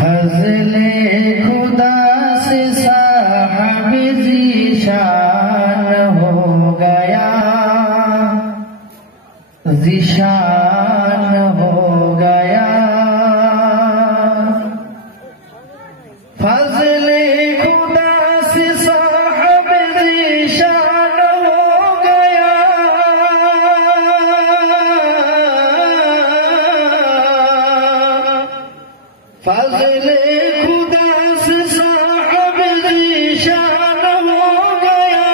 فضل خدا سے صاحب ذیشان ہو گیا، ذیشان ہو گیا۔ فضل خدا سے صاحب ذیشان ہو گیا، فضل خدا سے صاحب ذیشان ہو گیا،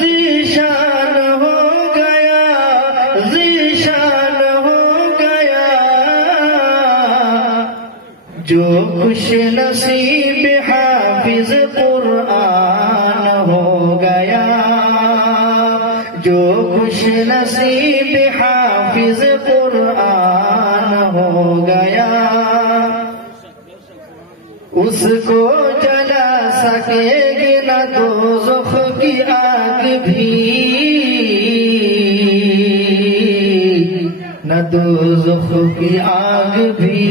ذیشان ہو گیا، ذیشان ہو گیا۔ جو خوش نصیب حافظ قرآن ہو گیا، جو خوش نصیب حافظ قرآن ہو گیا، اس کو جلا سکے گی نہ دوزخ کی آگ بھی، نہ دوزخ کی آگ بھی،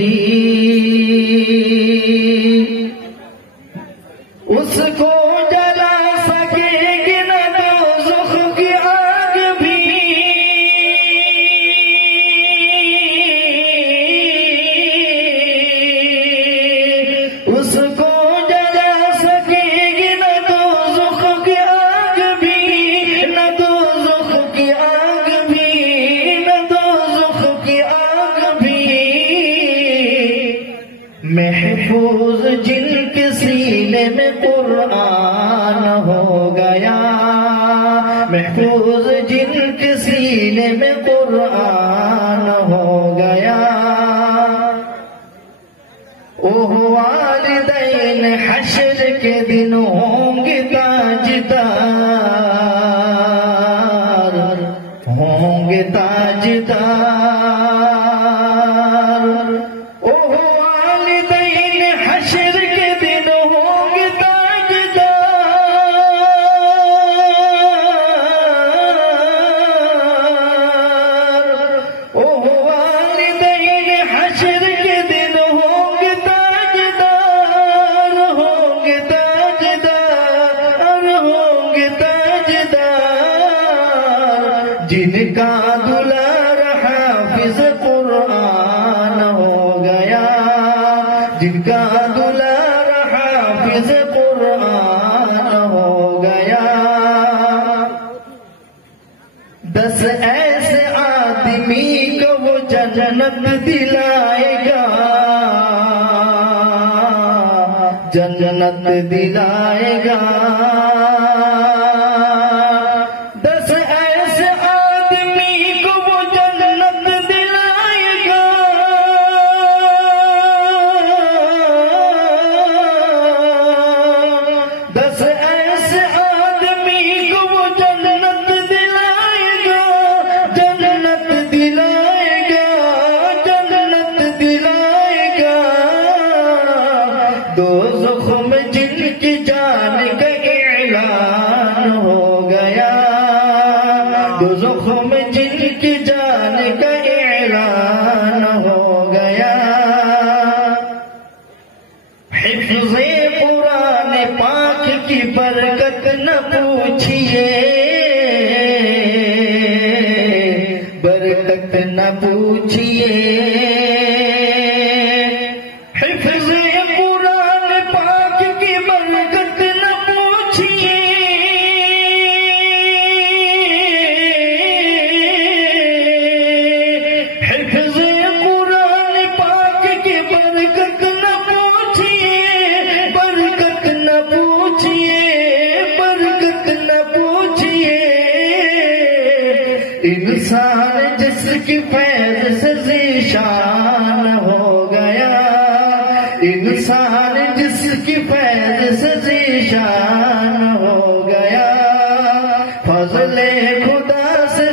اس کو جلا سکے گی نہ دوزخ کی آگ بھی، اس کو جلا سکے گی نہ دوزخ کی آگ بھی، نہ دوزخ کی آگ بھی، نہ دوزخ کی آگ بھی۔ محفوظ جن کے سینے میں قرآن ہو گیا، محفوظ جن کے سینے میں قرآن ہو گیا۔ اوہ والدین حشر کے دن ہوں گے تاجدار، ہوں گے تاجدار۔ اوہ والدین حشر کے دن ہوں گے تاجدار، اوہ والدین حشر کے دن ہوں گے تاجدار، ہوں گے تاجدار، ہوں گے تاجدار۔ جن کا دلار حافظ قرآن ہو گیا، جن کا دلار حافظ قرآن ہو گیا۔ 10 ایسے آدمی کو وہ جنت دلائے گا، جنت دلائے گا۔ 10 ایسے آدمی کو وہ جنت دلائے گا، 10 ایسے آدمی کو وہ جنت دلائے گا، جنت دلائے گا، جنت دلائے گا۔ دوزخ میں جن کی جان کا اعلان ہو گیا، دوزخ میں جن کی جان کا اعلان ہو گیا۔ حفظ قرآن پاک کی برکت نہ پوچھئے، برکت نہ پوچھئے۔ حفظ قرآن پاک کی برکت نہ پوچھئے، حفظ قرآن پاک کی برکت نہ پوچھئے، برکت نہ پوچھئے، برکت نہ پوچھئے۔ انسان جس کی فیض سے ذیشان ہو گیا، انسان جس کی فیض سے ذیشان ہو گیا، فضل خدا سے